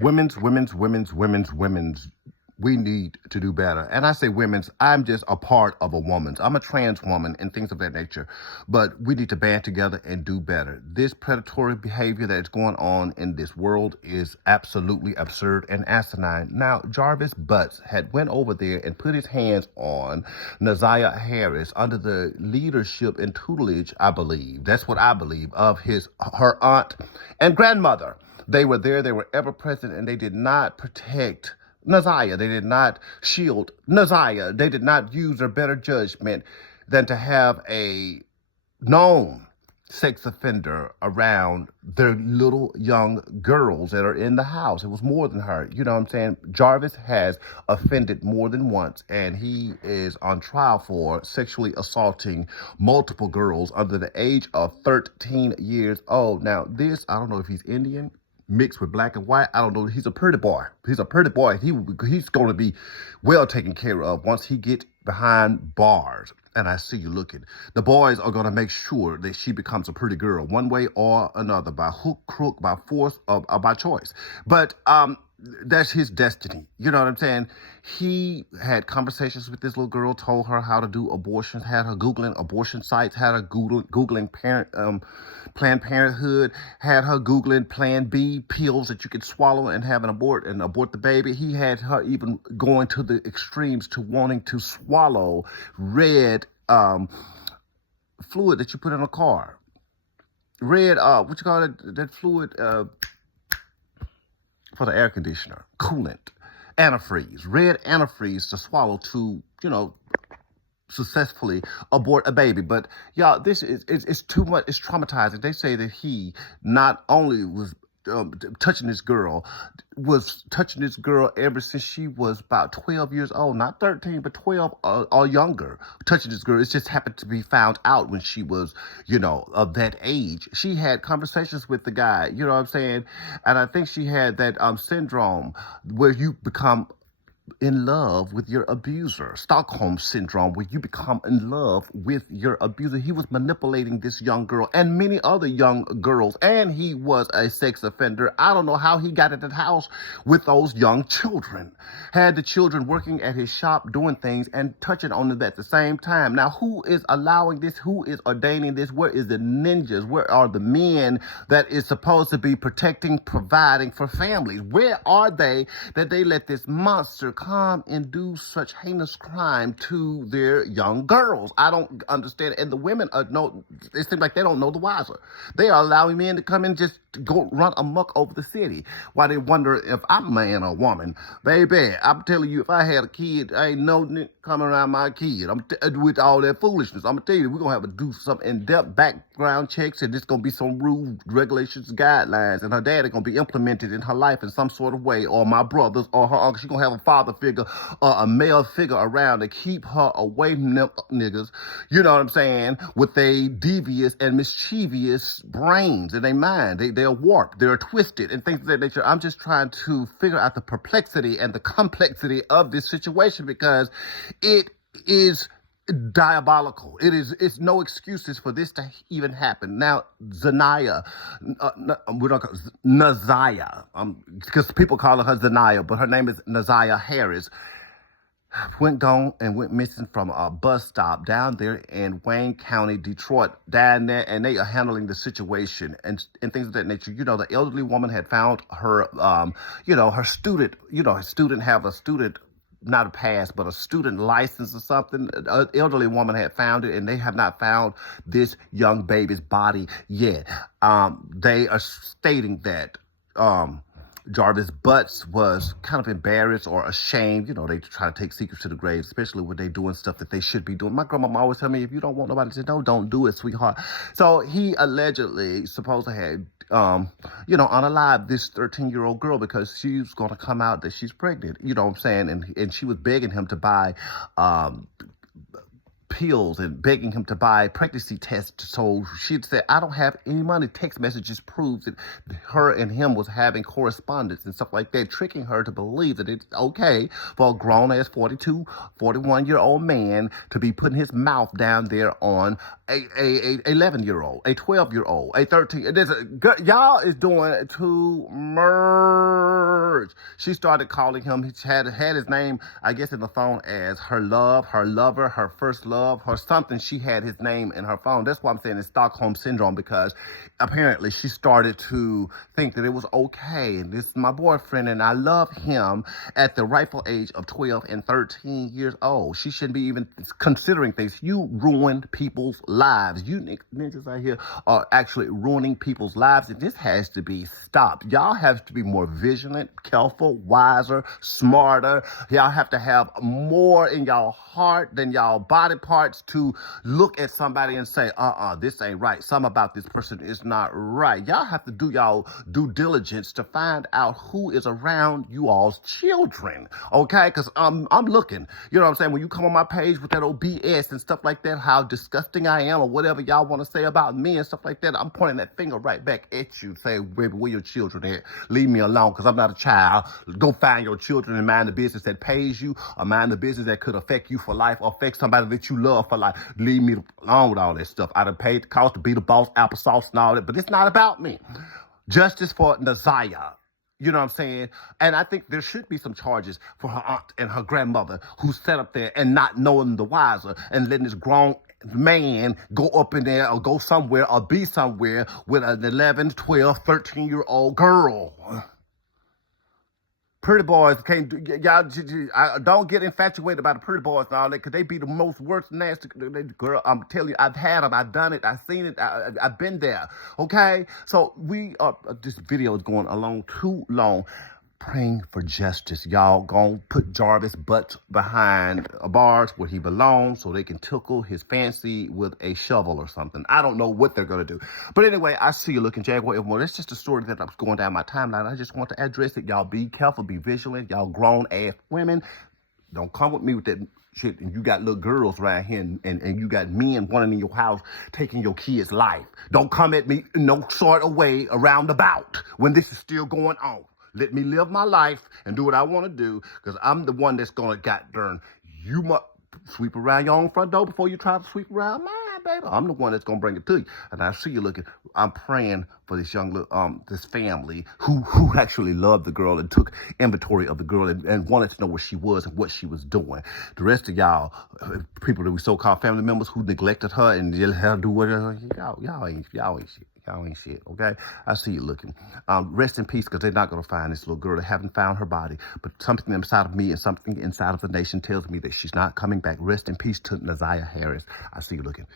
Women's. We need to do better. And I say women's, I'm just a part of a woman's. I'm a trans woman and things of that nature. But we need to band together and do better. This predatory behavior that is going on in this world is absolutely absurd and asinine. Now, Jarvis Butts had went over there and put his hands on Naziah Harris under the leadership and tutelage, I believe. That's what I believe, of her aunt and grandmother. They were there, they were ever present, and they did not protect Naziah. They did not shield Naziah. They did not use their better judgment than to have a known sex offender around their little young girls that are in the house. It was more than her. You know what I'm saying? Jarvis has offended more than once, and he is on trial for sexually assaulting multiple girls under the age of 13 years old. Now, I don't know if he's Indian, mixed with black and white. I don't know. He's a pretty boy. He's a pretty boy. He's going to be well taken care of once he gets behind bars. And I see you looking. The boys are going to make sure that she becomes a pretty girl one way or another, by hook, crook, by force, or by choice. But that's his destiny. You know what I'm saying? He had conversations with this little girl, told her how to do abortions, had her Googling abortion sites, had her Googling Planned Parenthood, had her Googling Plan B pills that you could swallow and have an abort the baby. He had her even going to the extremes to wanting to swallow red fluid that you put in a car. Red, what you call it? That fluid for the air conditioner, coolant, antifreeze, red antifreeze to swallow to, successfully abort a baby. But y'all, this is too much. It's traumatizing. They say that he not only was touching this girl ever since she was about 12 years old, not 13, but 12 or younger, touching this girl. It just happened to be found out when she was, of that age. She had conversations with the guy, you know what I'm saying? And I think she had that syndrome where you become in love with your abuser. Stockholm syndrome, where you become in love with your abuser. He was manipulating this young girl and many other young girls, and he was a sex offender. I don't know how he got into the house with those young children. Had the children working at his shop doing things and touching on them at the same time. Now, who is allowing this? Who is ordaining this? Where is the ninjas? Where are the men that is supposed to be protecting, providing for families? Where are they that they let this monster come and do such heinous crime to their young girls? I don't understand. And the women it seems like they don't know the wiser. They are allowing men to come and just go run amok over the city while they wonder if I'm a man or woman. Baby, I'm telling you, if I had a kid, I ain't no nigga coming around my kid. With all that foolishness. I'm gonna tell you, we're gonna have to do some in-depth background checks, and there's gonna be some rules, regulations, guidelines, and her dad is gonna be implemented in her life in some sort of way, or my brothers or her uncle. She's gonna have a father figure or a male figure around to keep her away from them niggas, you know what I'm saying, with they devious and mischievous brains in their mind. They're warped, they're twisted, and things of that nature. I'm just trying to figure out the perplexity and the complexity of this situation, because it is diabolical. It's no excuses for this to even happen. Now, Naziah, because people call her Zanaya, but her name is Naziah Harris, went missing from a bus stop down there in Wayne County, Detroit, down there, and they are handling the situation and things of that nature. The elderly woman had found her, her student, not a pass, but a student license or something. An elderly woman had found it, and they have not found this young baby's body yet. They are stating that Jarvis Butts was kind of embarrassed or ashamed. They try to take secrets to the grave, especially when they're doing stuff that they should be doing. My grandma always tell me, if you don't want nobody to know, don't do it, sweetheart. So he allegedly supposed to have unalive this 13-year-old girl because she's going to come out that she's pregnant, you know what I'm saying? And she was begging him to buy pills and begging him to buy pregnancy tests. So she'd said, I don't have any money. Text messages proves that her and him was having correspondence and stuff like that, tricking her to believe that it's okay for a grown-ass 42, 41-year-old man to be putting his mouth down there on a 11-year-old, a 12-year-old, a 13. Y'all is doing too much. She started calling him. He had his name, I guess, in the phone as her love, her lover, her first love, or something. She had his name in her phone. That's why I'm saying it's Stockholm syndrome, because apparently she started to think that it was okay. And this is my boyfriend, and I love him at the rightful age of 12 and 13 years old. She shouldn't be even considering things. You ruined people's lives. You ninjas out here are actually ruining people's lives, and this has to be stopped. Y'all have to be more vigilant, careful, wiser, smarter. Y'all have to have more in y'all heart than y'all body parts to look at somebody and say, this ain't right. Something about this person is not right. Y'all have to do y'all due diligence to find out who is around you all's children, okay? Because I'm looking, you know what I'm saying? When you come on my page with that old BS and stuff like that, how disgusting I am or whatever y'all want to say about me and stuff like that, I'm pointing that finger right back at you, saying, baby, where your children at? Leave me alone, because I'm not a child. Go find your children and mind the business that pays you, or mind the business that could affect you for life, or affect somebody that you love for life. Leave me alone with all that stuff. I done paid the cost to be the boss, applesauce and all that, but it's not about me. Justice for Naziah. You know what I'm saying? And I think there should be some charges for her aunt and her grandmother who sat up there and not knowing the wiser and letting this grown man go up in there or go somewhere or be somewhere with an 11, 12, 13-year-old girl. Pretty boys can't do, y'all, don't get infatuated about the pretty boys and all that, because they be the most worst, nasty, girl, I'm telling you, I've had them, I've done it, I've seen it, I've been there, okay? So this video is going along too long. Praying for justice. Y'all gonna put Jarvis' butt behind bars where he belongs so they can tickle his fancy with a shovel or something. I don't know what they're gonna do. But anyway, I see you looking Jaguar evermore. That's just a story that was going down my timeline. I just want to address it. Y'all be careful, be vigilant. Y'all grown ass women. Don't come with me with that shit. And you got little girls right here and you got men running in your house taking your kid's life. Don't come at me in no sort of way around about when this is still going on. Let me live my life and do what I want to do, because I'm the one that's going to goddamn, you must sweep around your own front door before you try to sweep around mine, baby. I'm the one that's going to bring it to you. And I see you looking, I'm praying for this young, this family who actually loved the girl and took inventory of the girl and wanted to know where she was and what she was doing. The rest of y'all, people that we so-called family members who neglected her and let her do whatever, y'all ain't shit. Y'all ain't shit, okay? I see you looking. Rest in peace, because they're not going to find this little girl. They haven't found her body. But something inside of me and something inside of the nation tells me that she's not coming back. Rest in peace to Naziah Harris. I see you looking.